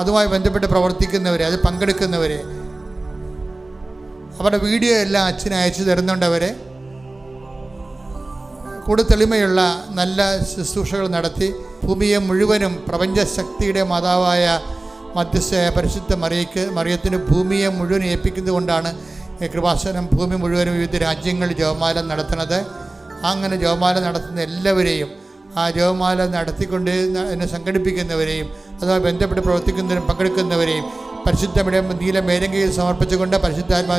അതുമായി ബന്ധപ്പെട്ട് പ്രവർത്തിക്കുന്നവരെ അത് പങ്കെടുക്കുന്നവരെ. അവരുടെ വീഡിയോ എല്ലാം അച്ഛന് അയച്ചു തരുന്നുണ്ടവരെ കൂടുതൽ തെളിമയുള്ള നല്ല ശുശ്രൂഷകൾ നടത്തി ഭൂമിയെ മുഴുവനും പ്രപഞ്ചശക്തിയുടെ മാതാവായ മധ്യസ്ഥയായ പരിശുദ്ധ മറിയക്ക് മറിയത്തിന് ഭൂമിയെ മുഴുവൻ ഏൽപ്പിക്കുന്നതുകൊണ്ടാണ് കൃപാസനം ഭൂമി മുഴുവനും വിവിധ രാജ്യങ്ങളിൽ ജവമാല നടത്തുന്നത്. അങ്ങനെ ജോമാലം നടത്തുന്ന എല്ലാവരെയും ആ ജപമാല നടത്തിക്കൊണ്ട് എന്നെ സംഘടിപ്പിക്കുന്നവരെയും അതുമായി ബന്ധപ്പെട്ട് പ്രവർത്തിക്കുന്നവരും പങ്കെടുക്കുന്നവരെയും പരിശുദ്ധയുടെ നീല മേരങ്കയിൽ സമർപ്പിച്ചുകൊണ്ട് പരിശുദ്ധാത്മാ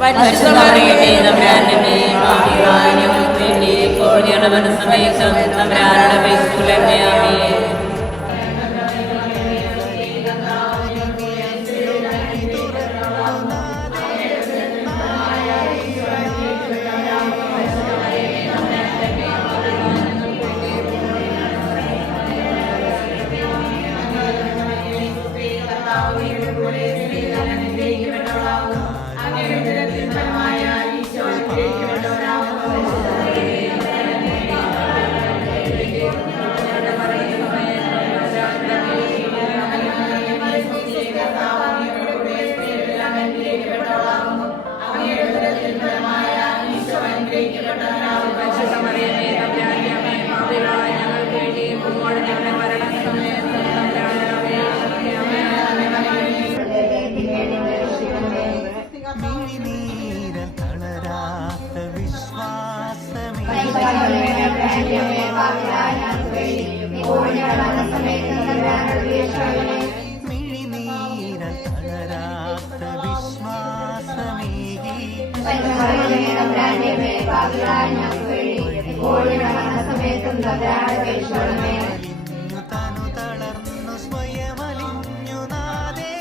മിഴിനീരൽ തനു തളർന്നു സ്വയമലിഞ്ഞു നാദേ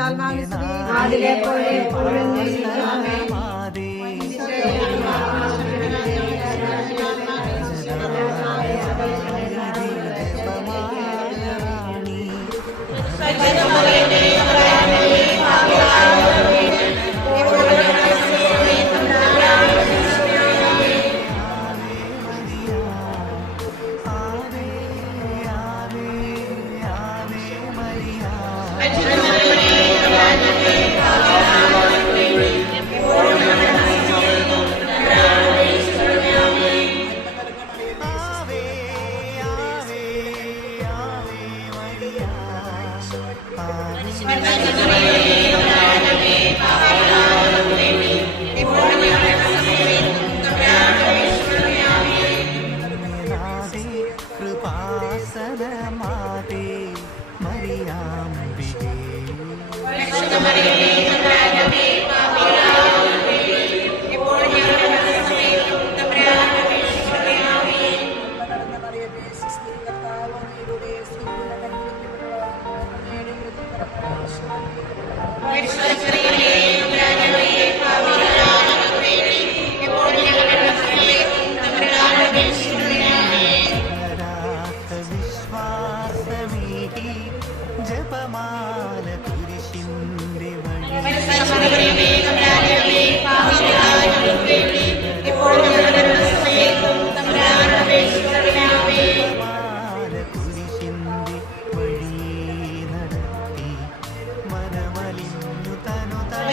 ആത്മാവിശ്രീ